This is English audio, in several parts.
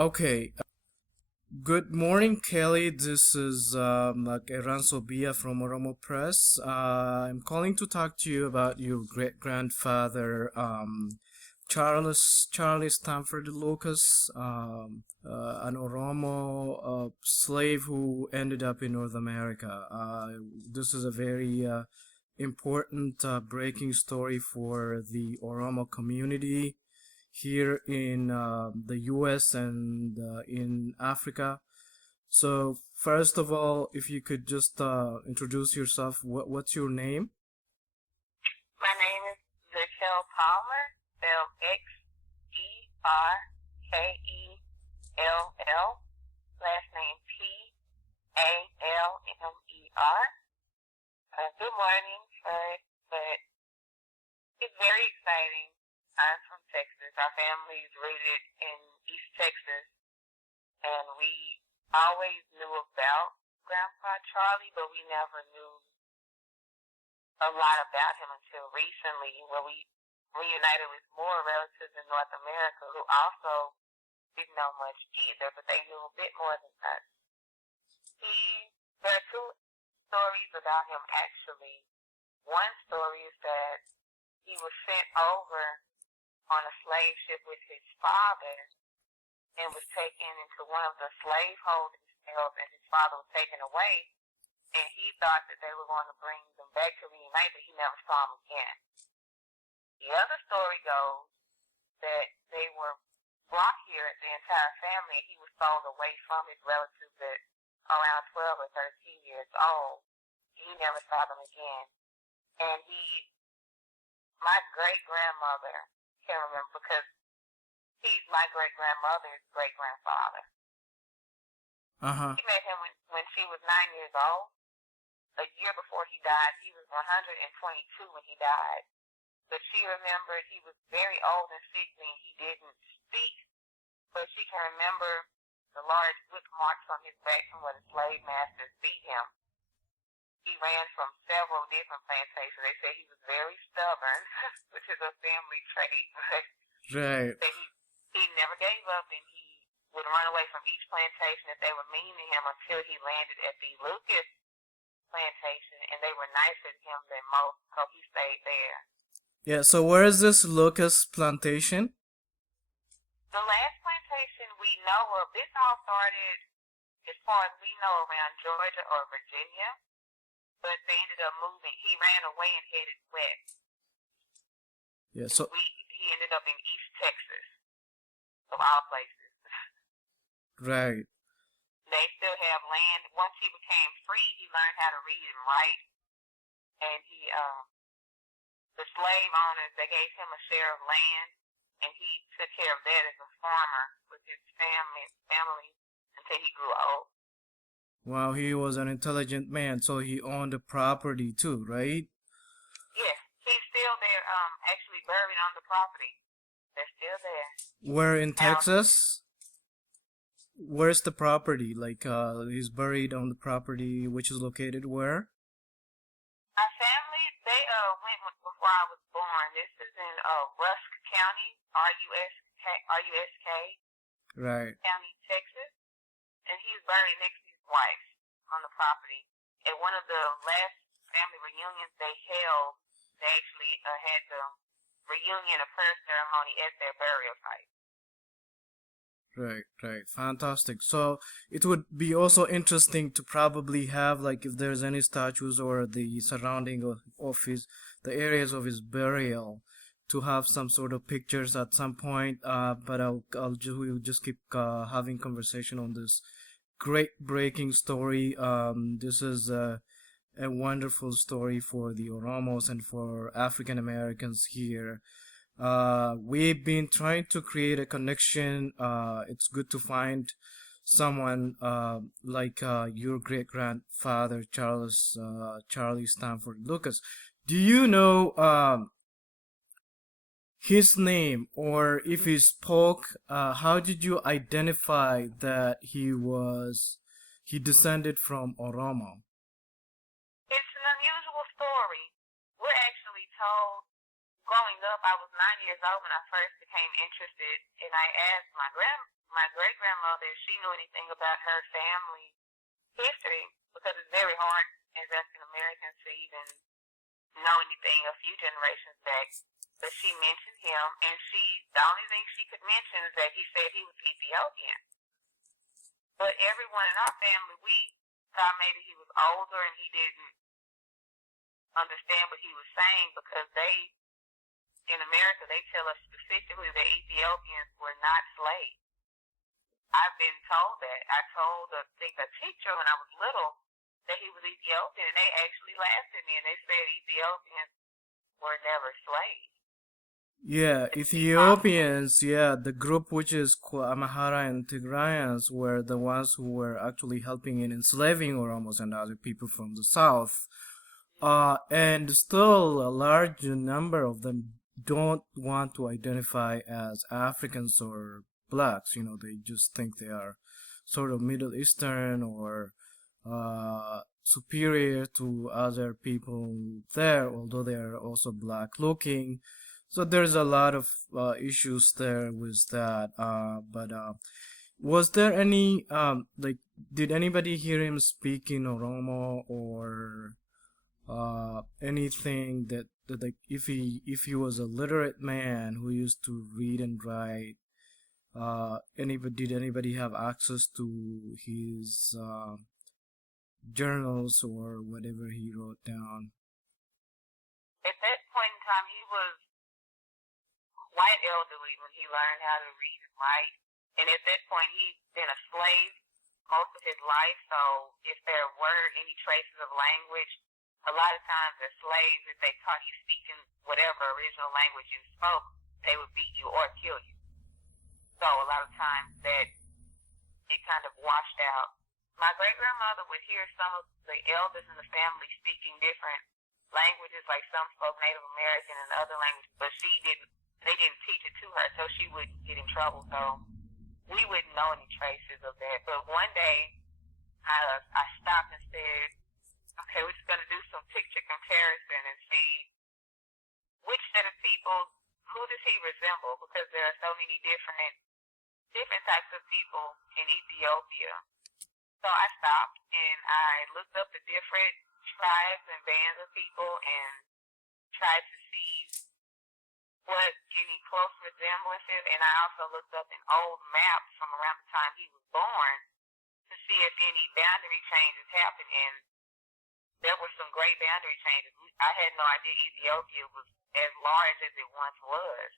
Okay. Good morning, Kelly. This is like Eran Sobia from Oromo Press. I'm calling to talk to you about your great grandfather, Charlie Stanford Lucas, an Oromo slave who ended up in North America. This is a very important breaking story for the Oromo community here in the US and in Africa. So, first of all, if you could just introduce yourself, what's your name? My name is Raquel Palmer, spelled Xerkeell, last name Palmer. Good morning, but it's very exciting. I'm from Texas. Our family is rooted in East Texas, and we always knew about Grandpa Charlie, but we never knew a lot about him until recently, when we reunited with more relatives in North America who also didn't know much either, but they knew a bit more than us. There are two stories about him actually. One story is that he was sent over on a slave ship with his father and was taken into one of the slave holding cells, and his father was taken away, and he thought that they were going to bring them back to reunite, but he never saw them again. The other story goes that they were brought here, the entire family, and he was sold away from his relatives at around 12 or 13 years old. He never saw them again. And my great-grandmother, can't remember because he's my great-grandmother's great-grandfather. Uh-huh. She met him when she was 9 years old. A year before he died, he was 122 when he died. But she remembered he was very old and sickly and he didn't speak, but she can remember the large whip marks on his back from where the slave masters beat him. He ran from several different plantations. They said he was very stubborn, which is a family trait, but Right. that he never gave up, and he would run away from each plantation if they were mean to him until he landed at the Lucas plantation, and they were nicer to him than most, so he stayed there. Yeah, so where is this Lucas plantation? The last plantation we know of, this all started, as far as we know, around Georgia or Virginia, but they ended up moving. He ran away and headed west. Yeah, so He ended up in East Texas, of all places. right. They still have land. Once he became free, he learned how to read and write, and the slave owners, they gave him a share of land, and he took care of that as a farmer with his family until he grew old. Wow, he was an intelligent man, so he owned the property too, right? Yes, he's still there, actually buried on the property. They're still there. Where in Now, Texas? Where's the property? Like, he's buried on the property, which is located where? my family, they went before I was born. This is in Rusk County, R-U-S-K Right. County, Texas, and he's buried next to his wife on the property. At one of the last family reunions they held, they actually had the reunion, a prayer ceremony at their burial site. Right. Fantastic. So it would be also interesting to probably have, like, if there's any statues or the surrounding of the areas of his burial, to have some sort of pictures at some point. But we'll just keep having conversation on this great breaking story. This is a wonderful story for the Oromos and for African Americans here. We've been trying to create a connection. It's good to find someone like your great grandfather, Charlie Stanford Lucas. Do you know his name, or if he spoke? How did you identify that he descended from Oromo? It's an unusual story. We're actually told, growing up, I was 9 years old when I first became interested, and I asked my great grandmother, if she knew anything about her family history, because it's very hard as African Americans to even know anything a few generations back. But she mentioned him, and the only thing she could mention is that he said he was Ethiopian. But everyone in our family, we thought maybe he was older and he didn't understand what he was saying, because in America, they tell us specifically that Ethiopians were not slaves. I've been told that. I told a teacher when I was little that he was Ethiopian, and they actually laughed at me, and they said Ethiopians were never slaves. Yeah, Ethiopians, yeah, the group which is Amhara and Tigrayans were the ones who were actually helping in enslaving Oromos and other people from the south. And still a large number of them don't want to identify as Africans or blacks. They just think they are sort of Middle Eastern or superior to other people there, although they are also black looking. So there's a lot of issues there with that. But was there any did anybody hear him speak in Oromo or anything that like if he was a literate man who used to read and write? Did anybody have access to his journals or whatever he wrote down? At that point in time, he was quite elderly when he learned how to read and write. And at that point, he'd been a slave most of his life. So if there were any traces of language, a lot of times as slaves, if they caught you speaking whatever original language you spoke, they would beat you or kill you. So a lot of times that it kind of washed out. My great-grandmother would hear some of the elders in the family speaking different languages, like some spoke Native American and other languages, but they didn't teach it to her, so she wouldn't get in trouble. So we wouldn't know any traces of that. But one day, I stopped and said, okay, we're just going to do some picture comparison and see which set of people, who does he resemble? Because there are so many different types of people in Ethiopia. So I stopped and I looked up the different tribes and bands of people and tried to see what any close resemblances, and I also looked up an old map from around the time he was born to see if any boundary changes happened, and there were some great boundary changes. I had no idea Ethiopia was as large as it once was.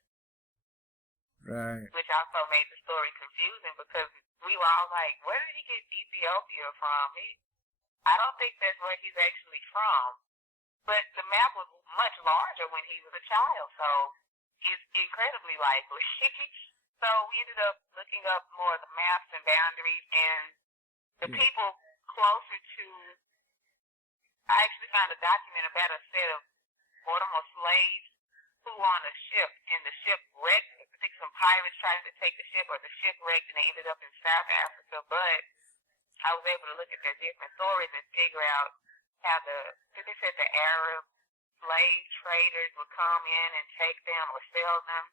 Right. Which also made the story confusing, because we were all like, where did he get Ethiopia from? I don't think that's where he's actually from. But the map was much larger when he was a child, so it's incredibly likely. So we ended up looking up more of the maps and boundaries, and the people closer to, I actually found a document about a set of Oromo slaves who were on a ship, and the ship wrecked. I think some pirates tried to take the ship, or the ship wrecked, and they ended up in South Africa. But I was able to look at their different stories and figure out how they said the Arab slave traders would come in and take them or sell them.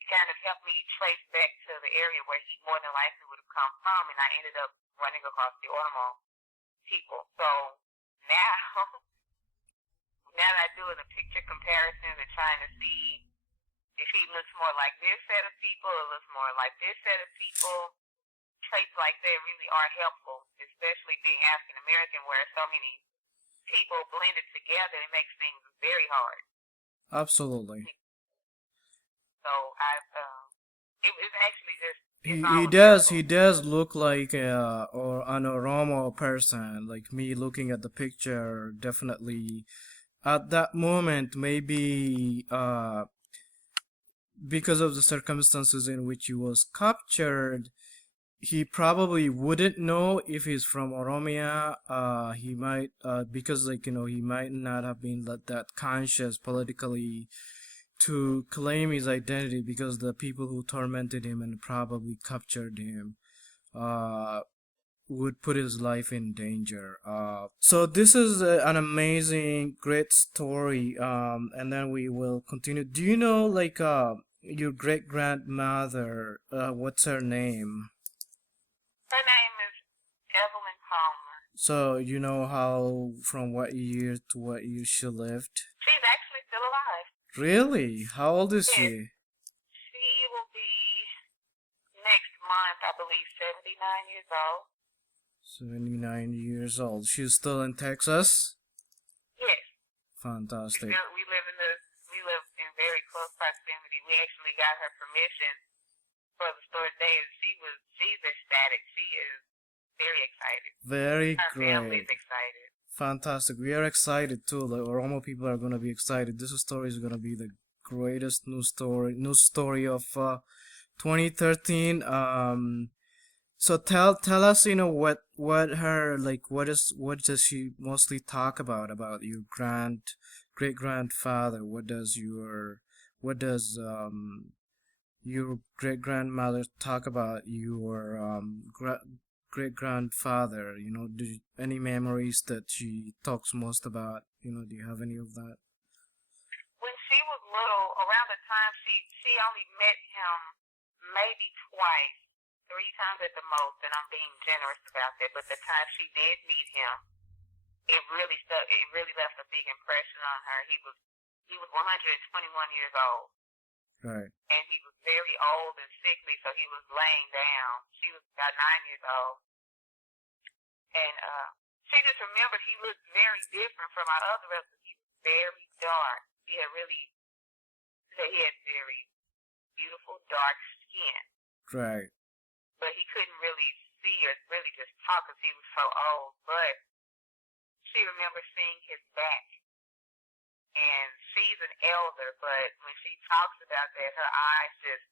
It kind of helped me trace back to the area where he more than likely would have come from, and I ended up running across the Oromo people. So now that I'm doing the picture comparisons and trying to see if he looks more like this set of people or looks more like this set of people, traits like that really are helpful, especially being African American, where so many people blended together. It makes things very hard. Absolutely. So it's actually just. He does look like or an Oromo person. Like me looking at the picture, definitely at that moment, maybe because of the circumstances in which he was captured, he probably wouldn't know if he's from Oromia. He might, because he might not have been that conscious politically to claim his identity, because the people who tormented him and probably captured him would put his life in danger. So this is an amazing, great story. And then we will continue. Do you know, your great grandmother? What's her name? So you know how from what year to what year she lived? She's actually still alive. Really? How old is Yes, she? she will be next month, I believe, 79 years old. 79 years old. She's still in Texas? Yes, Fantastic. we live in very close proximity. We actually got her permission for the store today, and she's ecstatic. She is very excited. Very Our family great. is excited. Fantastic. We are excited too. The Oromo people are gonna be excited. This story is gonna be the greatest news story of 2013. So tell us, what her like what does she mostly talk about your great grandfather? What does your great grandmother talk about your great grandfather? Any memories that she talks most about? Do you have any of that? When she was little, around the time she only met him maybe twice, 3 times at the most, and I'm being generous about that. But the time she did meet him, it really stuck. It really left a big impression on her. He was 121 years old. Right. And he was very old and sickly, so he was laying down. She was about 9 years old. And she just remembered he looked very different from our other relatives. He was very dark. He had very beautiful dark skin. Right. But he couldn't really see or really just talk because he was so old. But she remembers seeing his back. And she's an elder, but when she talks about that, her eyes just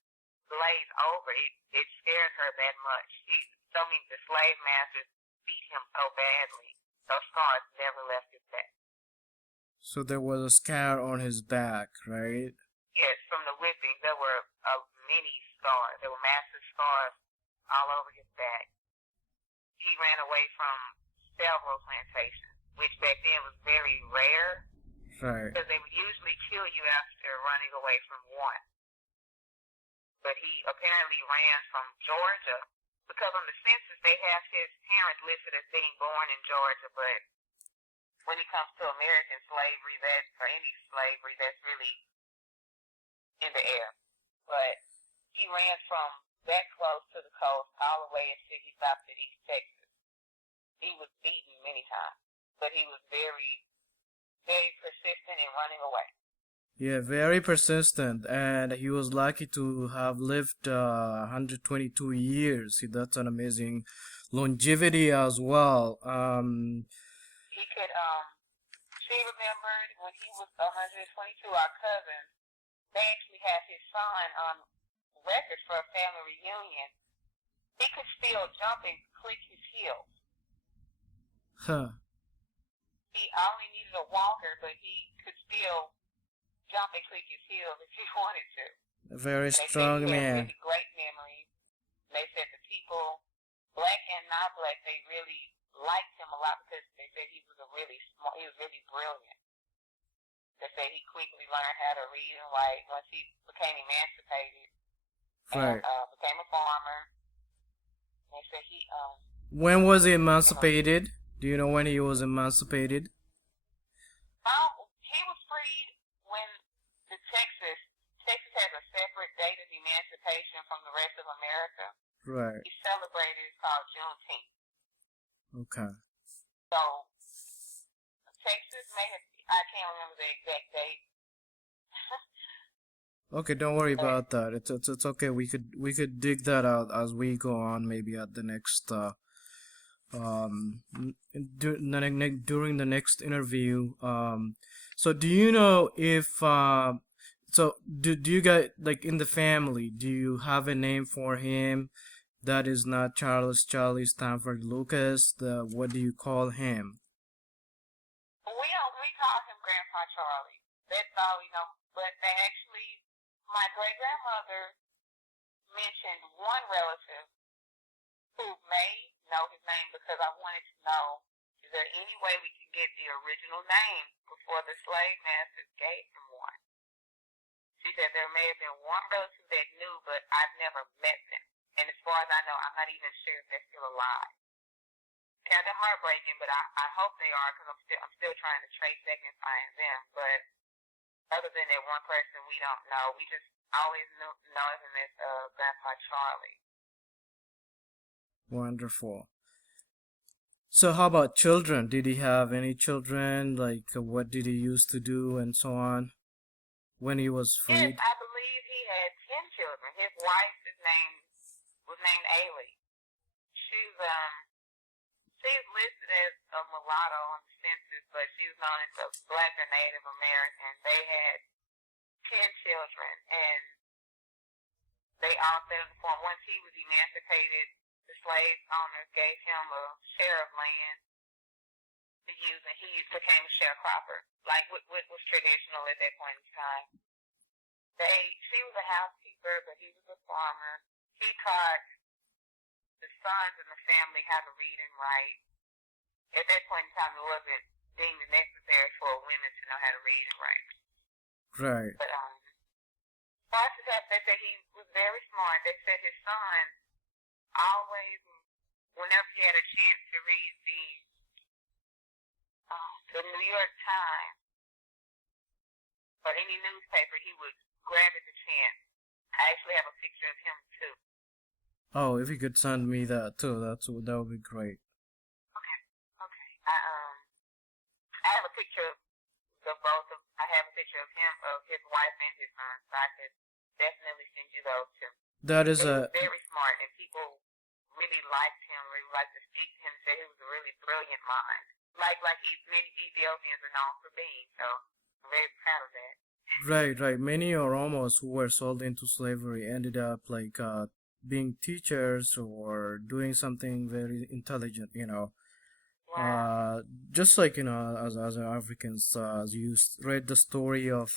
glaze over. It scared her that much. The slave masters beat him so badly. Those scars never left his back. So there was a scar on his back, right? Yes, from the whipping, there were many scars. There were massive scars all over his back. He ran away from several plantations, which back then was very rare. Right. Because they would usually kill you after running away from one. But he apparently ran from Georgia, because on the census they have his parents listed as being born in Georgia, but when it comes to American slavery, or any slavery, that's really in the air. But he ran from that close to the coast all the way until he stopped at East Texas. He was beaten many times, but he was very, very persistent in running away. Yeah, very persistent, and he was lucky to have lived 122 years. That's an amazing longevity as well. He could, she remembered when he was 122, our cousin, they actually had his son on record for a family reunion. He could still jump and click his heels. Huh. He only needed a walker, but he could still jump and click his heels if he wanted to. A very And strong they said he man. had really great memories. They said the people, black and not black, they really liked him a lot because they said he was he was really brilliant. They said he quickly learned how to read and write once he became emancipated. Right. And became a farmer. They said When was he emancipated? Do you know when he was emancipated? He was freed when Texas has a separate date of emancipation from the rest of America. Right. He celebrated, it's called Juneteenth. Okay. So, Texas I can't remember the exact date. Okay, don't worry about that. It's okay. We could dig that out as we go on, maybe at the next during the next interview. So do you know if so do you guys, like, in the family, do you have a name for him that is not Charlie Stanford Lucas? What do you call him? We call him Grandpa Charlie. That's all we know. But they actually, my great grandmother mentioned one relative who may know his name, because I wanted to know, is there any way we can get the original name before the slave masters gave him one? She said there may have been one relative that knew, but I've never met them. And as far as I know, I'm not even sure if they're still alive. Yeah, they're heartbreaking, but I hope they are because I'm still trying to trace back and find them. But other than that one person, we don't know. We just always know him as Grandpa Charlie. Wonderful. So how about children? Did he have any children? Like, what did he used to do and so on when he was Yes, freed? I believe he had 10 children. His wife was named Ailey. She's listed as a mulatto on the census, but she was known as a Black or Native American. They had 10 children, and they all settled the farm. Once he was emancipated, the slave owners gave him a share of land to use, and he became a sharecropper, like what was traditional at that point in time. She was a housekeeper, but he was a farmer. He taught the sons in the family how to read and write. At that point in time, it wasn't deemed necessary for women to know how to read and write. Right. But they said he was very smart. They said his son always, whenever he had a chance to read the New York Times or any newspaper, he would grab at the chance. I actually have a picture of him too. Oh, if you could send me that too, that would be great. Okay. I have a picture of both of. I have a picture of him, of his wife and his son, so I could definitely send you those too. That is He a was very smart, and people really liked him. Really liked to speak to him. Said he was a really brilliant mind, like many Ethiopians are known for being. So I'm very proud of that. right. Many Oromos who were sold into slavery ended up like being teachers or doing something very intelligent, Wow. just like as Africans, as you read the story of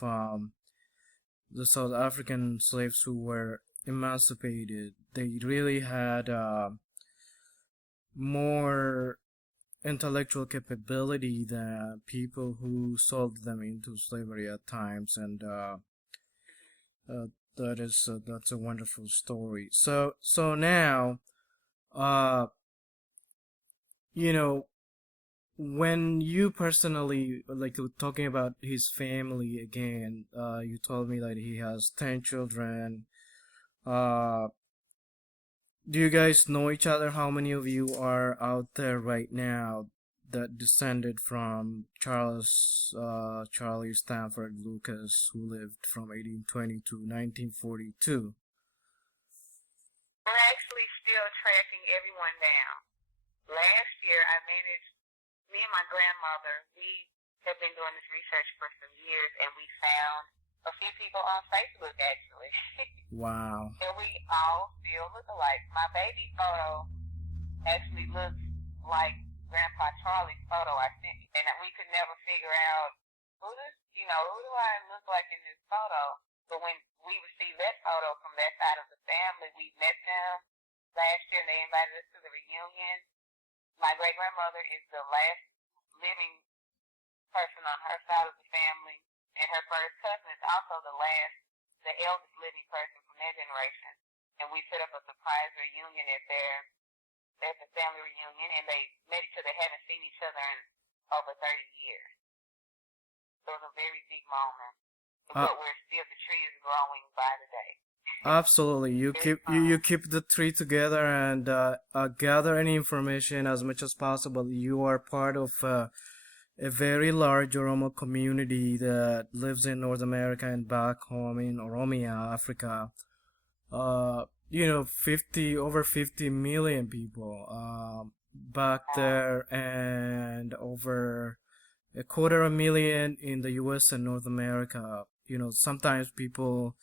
the South African slaves who were emancipated, they really had more intellectual capability than people who sold them into slavery at times, and uh, that's a wonderful story. So now, uh, you know, when you personally like talking about his family again, you told me that he has 10 children. Uh, do you guys know each other? How many of you are out there right now that descended from Charlie Stanford Lucas, who lived from 1820 to 1942? We're actually still tracking everyone down. Last year, me and my grandmother, we have been doing this research for some years, and we found a few people on Facebook, actually. Wow. And we all still look alike. My baby photo actually looks like Grandpa Charlie's photo I sent you. And we could never figure out who do I look like in this photo? But when we received that photo from that side of the family, we met them last year and they invited us to the reunion. My great grandmother is the last living person on her side of the family, and her first cousin is also the eldest living person from their generation. And we set up a surprise reunion at the family reunion, and they met each other, haven't seen each other in over 30 years. So it was a very big moment. Uh, But the tree is growing by the day. Absolutely. You It's keep you keep the three together and gather any information as much as possible. You are part of a very large Oromo community that lives in North America and back home in Oromia, Africa. 50 million people back there, and over a quarter of a million in the US and North America. Sometimes people,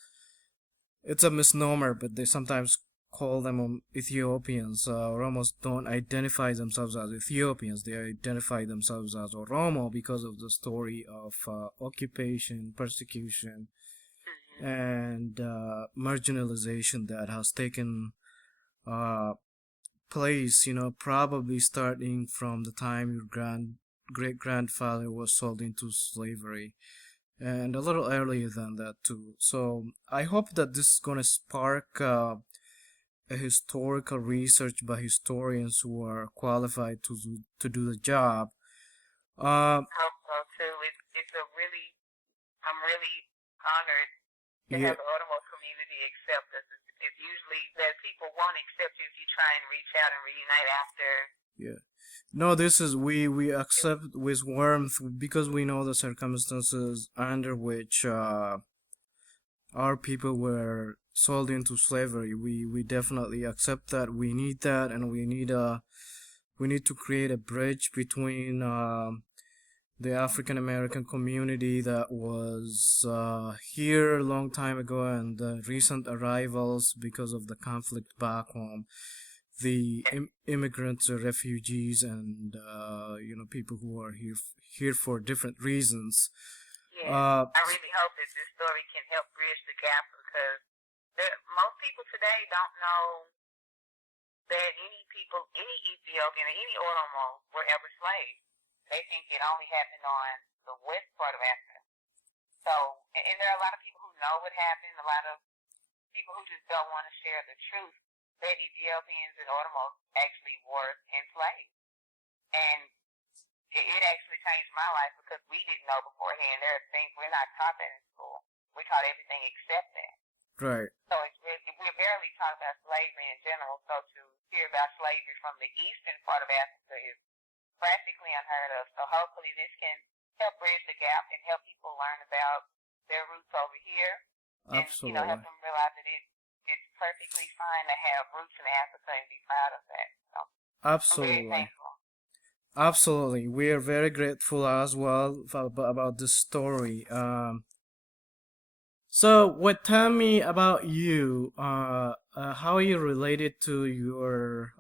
it's a misnomer, but they sometimes call them Ethiopians. Oromos don't identify themselves as Ethiopians. They identify themselves as Oromo because of the story of occupation, persecution, and marginalization that has taken uh, place, probably starting from the time your great grandfather was sold into slavery, and a little earlier than that too. So I hope that this is gonna spark a historical research by historians who are qualified to do the job. Uh, Hope so too. It's a really, I'm really honored to yeah, have the Audubon community accept us. It's usually that people won't accept you if you try and reach out and reunite after. yeah. No, this is we accept with warmth because we know the circumstances under which our people were sold into slavery. We definitely accept that. We need that, and we need to create a bridge between the African American community that was here a long time ago and the recent arrivals because of the conflict back home, the immigrants or refugees, and people who are here for different reasons. Yeah, Uh, I really hope that this story can help bridge the gap because most people today don't know that any Ethiopian, any Oromo were ever slaves. They think it only happened on the west part of Africa. So, and there are a lot of people who know what happened, a lot of people who just don't want to share the truth that Ethiopians and Oromos actually were enslaved. And it actually changed my life because we didn't know beforehand. There are things we're not taught that in school. We're taught everything except that. right. So we're barely taught about slavery in general. So to hear about slavery from the eastern part of Africa is practically unheard of. So hopefully this can help bridge the gap and help people learn about their roots over here, and Absolutely. help them realize that it's perfectly fine to have roots in Africa and be proud of that. So I'm very Absolutely. thankful. Absolutely. We are very grateful as well about this story. So, what tell me about you? How are you related to your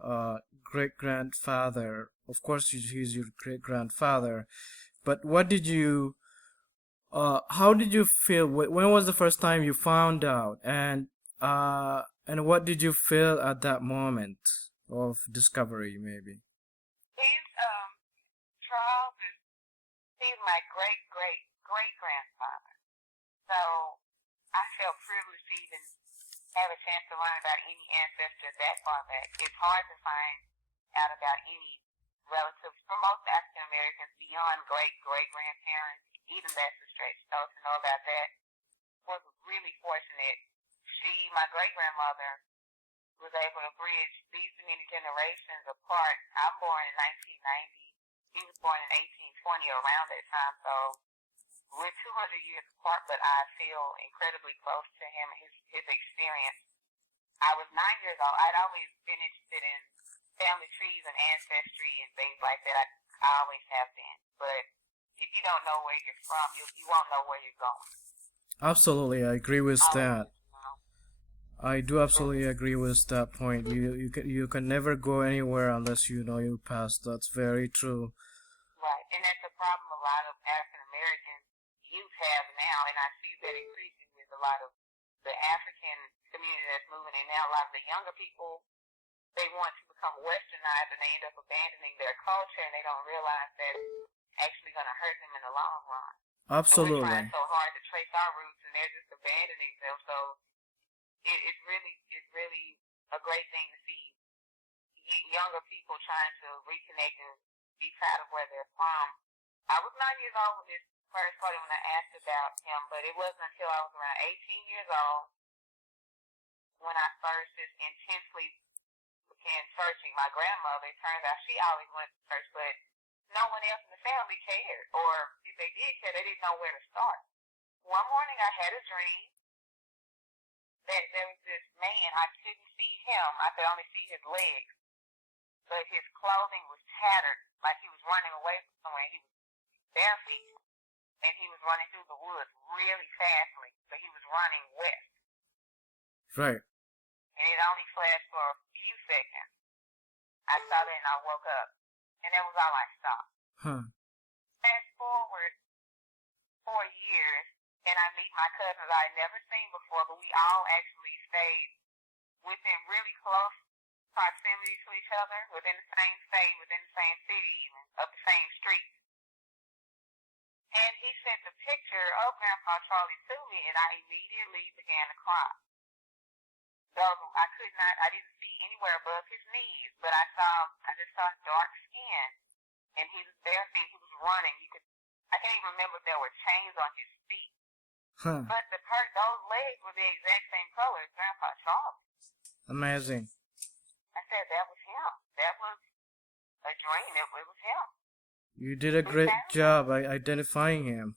great grandfather? Of course, he's your great grandfather. But what did you? How did you feel? When was the first time you found out? And what did you feel at that moment of discovery? Maybe. He's Charles he's my great great great grandfather. So I felt privileged to even have a chance to learn about any ancestor that far back. It's hard to find out about any relatives for most African Americans beyond great great grandparents. Even that's a stretch. So to know about that was really fortunate. My great grandmother, was able to bridge these many generations apart. I'm born in 1990. He was born in 1820, around that time. So we're 200 years apart, but I feel incredibly close to him and his experience. I was 9 years old. I'd always been interested in family trees and ancestry and things like that. I always have been. But if you don't know where you're from, you won't know where you're going. Absolutely, I agree with that. Always, I do absolutely agree with that point. You can never go anywhere unless you know your past. That's very true. Right, and that's a problem a lot of African American youth have now, and I see that increasing with a lot of the African community that's moving in now. A lot of the younger people, they want to become westernized, and they end up abandoning their culture, and they don't realize that it's actually going to hurt them in the long run. And we're trying Absolutely. so hard to trace our roots, and they're just abandoning them. So it's really a great thing to see younger people trying to reconnect and be proud of where they're from. I was 9 years old when this first started when I asked about him, but it wasn't until I was around 18 years old when I first just intensely began searching. My grandmother, it turns out she always went to church, but no one else in the family cared, or if they did care, they didn't know where to start. One morning I had a dream that there was this man. I couldn't see him. I could only see his legs, but his clothing was tattered, like he was running away from somewhere. He was bare feet, and he was running through the woods really fastly, but he was running west. Right. And it only flashed for a few seconds. I saw that and I woke up, and that was all I saw. Huh. Fast forward 4 years, and I meet my cousins I had never seen before, but we all actually stayed within really close proximity to each other, within the same state, within the same city, even up the same street. And he sent the picture of Grandpa Charlie to me, and I immediately began to cry. So I didn't see anywhere above his knees, but I just saw dark skin, and he was barefoot. He was running. I can't even remember if there were chains on his feet, Huh. but those legs were the exact same color as Grandpa Charles. Amazing. I said that was him. That was a dream. It was him. You did a great job identifying him.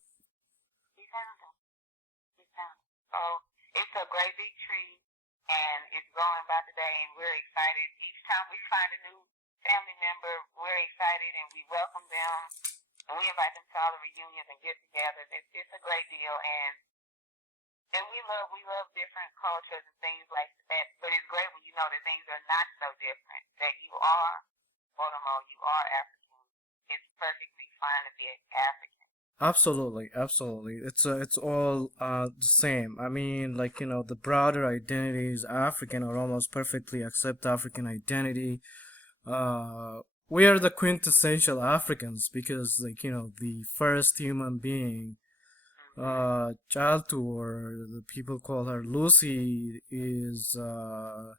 He found him. He found him. So it's a great big tree, and it's growing by the day, and we're excited. Each time we find a new family member, we're excited, and we welcome them, and we invite them to all the reunions and get together. It's a great deal, and we love different cultures and things like that. But it's great when you know that things are not so different. That you are Oromo, you are African. It's perfectly fine to be African. Absolutely, absolutely. It's all the same. I mean, like, the broader identities, African or almost perfectly accept African identity. We are the quintessential Africans because, like, the first human being, Chaltu, or the people call her Lucy, is her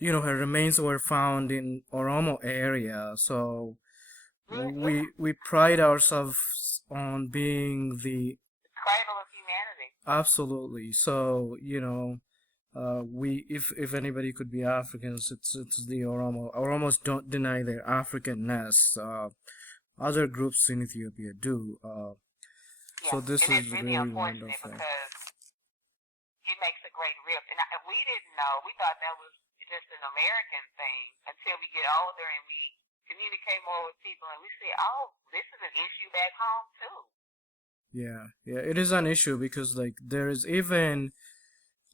remains were found in Oromo area. So we pride ourselves on being the cradle of humanity. Absolutely. So, we if anybody could be Africans, it's the Oromo. Oromos don't deny their Africanness. Other groups in Ethiopia do. So this and is it's really really unfortunate wonderful. because it makes a great rift. And we didn't know. We thought that was just an American thing until we get older and we communicate more with people and we see, oh, this is an issue back home too. Yeah, it is an issue because, like, there is even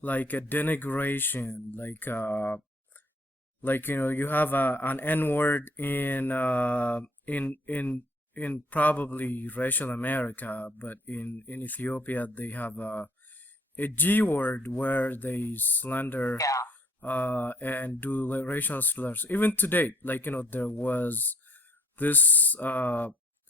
like a denigration, like you have an N word in probably racial America, but in Ethiopia they have a G word where they slander and do like racial slurs. Even to date, like, there was this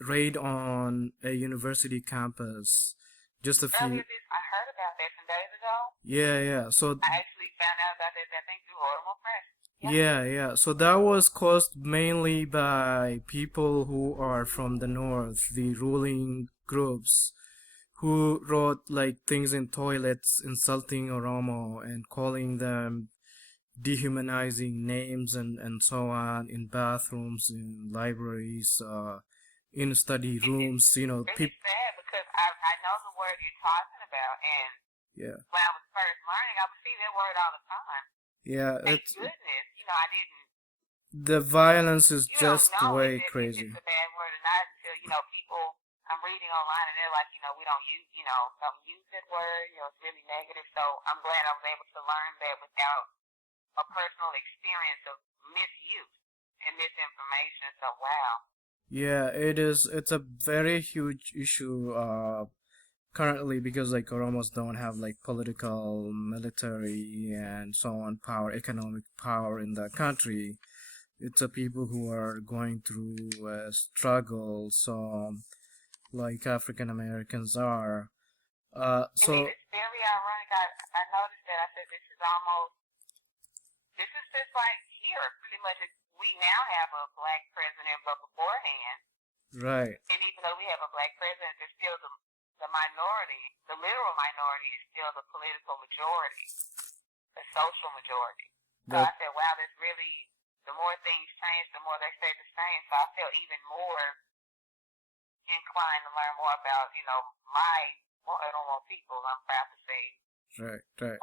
raid on a university campus just a few. I heard about that some days ago. Yeah. So I actually found out about that I think through Oromo Press. Yeah. So that was caused mainly by people who are from the north, the ruling groups, who wrote like things in toilets, insulting Oromo and calling them dehumanizing names and so on in bathrooms, in libraries, in study rooms. It's sad because I know the word you're talking about, and when I was first learning, I would see that word all the time. Yeah, thank goodness, I didn't. The violence is just way crazy. It's a bad word or not until people. I'm reading online and they're like, we don't use that word. It's really negative. So I'm glad I was able to learn that without a personal experience of misuse and misinformation. So wow. Yeah, it is. It's a very huge issue currently because like Oromos don't have like political, military, and so on power, economic power in the country. It's a people who are going through a struggle, so like African Americans are. So it's very ironic. I noticed that. I said this is just like here, pretty much. We now have a black president, but beforehand, right. And even though we have a black president, there's still the minority, the literal minority is still the political majority, the social majority. So I said, wow, that's really, the more things change, the more they stay the same. So I feel even more inclined to learn more about, my Oromo people, I'm proud to say. Right.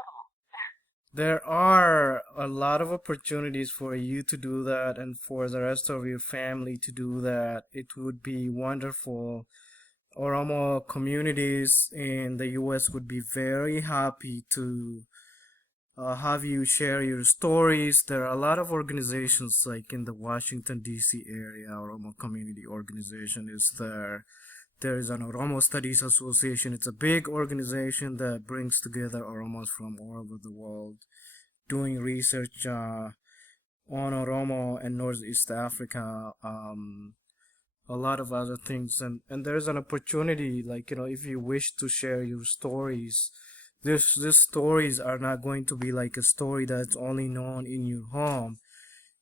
There are a lot of opportunities for you to do that and for the rest of your family to do that. It would be wonderful. Oromo communities in the US would be very happy to have you share your stories. There are a lot of organizations like in the Washington D.C. area. Oromo Community Organization is there. There is an Oromo Studies Association. It's a big organization that brings together Oromos from all over the world doing research on Oromo and Northeast Africa, a lot of other things. And there's an opportunity, like, if you wish to share your stories, these stories are not going to be like a story that's only known in your home.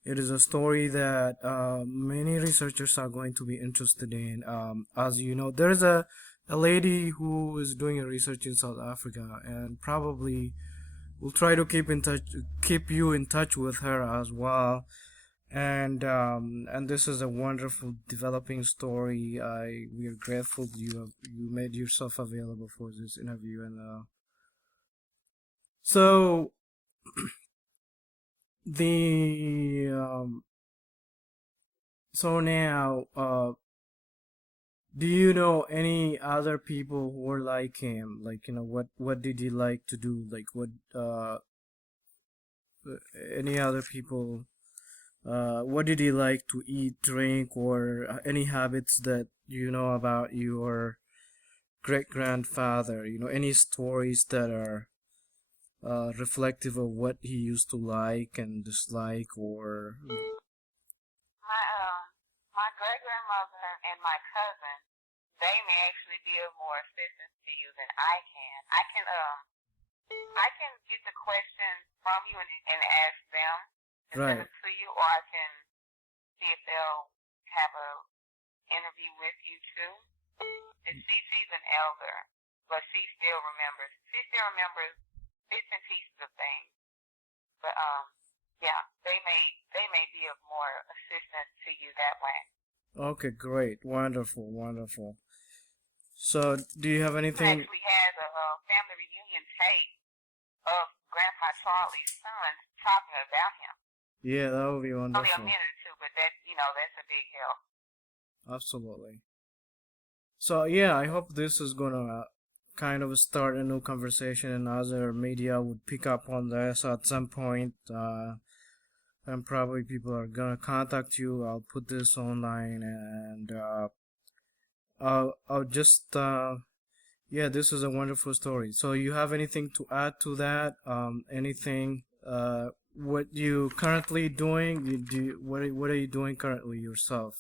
It is a story that many researchers are going to be interested in. As you know, there's a lady who is doing a research in South Africa, and probably we'll try to keep you in touch with her as well. And this is a wonderful developing story. We are grateful you made yourself available for this interview, and so the so now do you know any other people who were like him? Like, what did he like to do? Like, what any other people? What did he like to eat, drink, or any habits that you know about your great grandfather? Any stories that are reflective of what he used to like and dislike, or My great grandmother and my cousin, they may actually be of more assistance to you than I can. I can get the questions from you and ask them to send right, them to you, or I can see if they'll have a interview with you too. She's an elder, but she still remembers. She still remembers bits and pieces of things. But yeah, they may be of more assistance to you that way. okay, great, wonderful, wonderful. So, do you have anything? Actually has a family reunion tape of Grandpa Charlie's son talking about him. Yeah, that would be Only a wonderful. minute or two, but that's a big help. Absolutely. So yeah, I hope this is gonna kind of start a new conversation, and other media would pick up on this at some point. And probably people are gonna contact you. I'll put this online, and I'll just yeah, this is a wonderful story. So you have anything to add to that? Anything? What you currently doing? What are you doing currently yourself?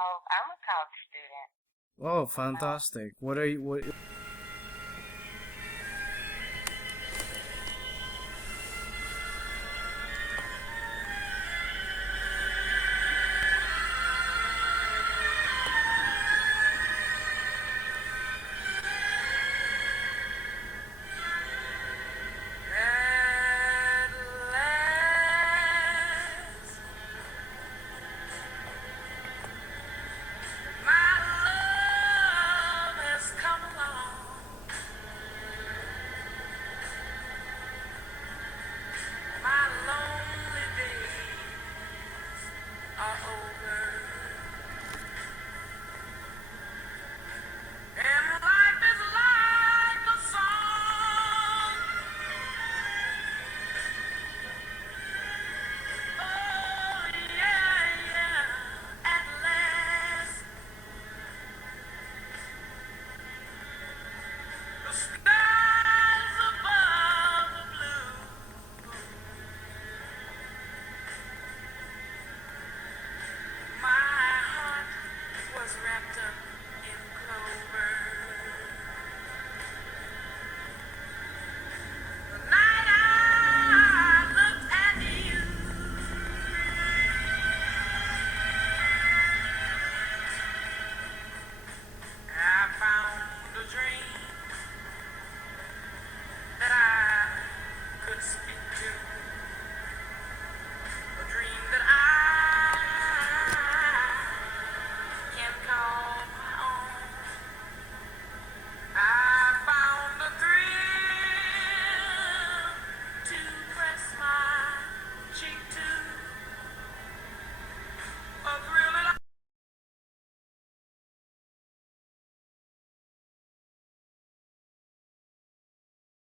Oh, I'm a college student. Oh, Uh, fantastic! What are you? What?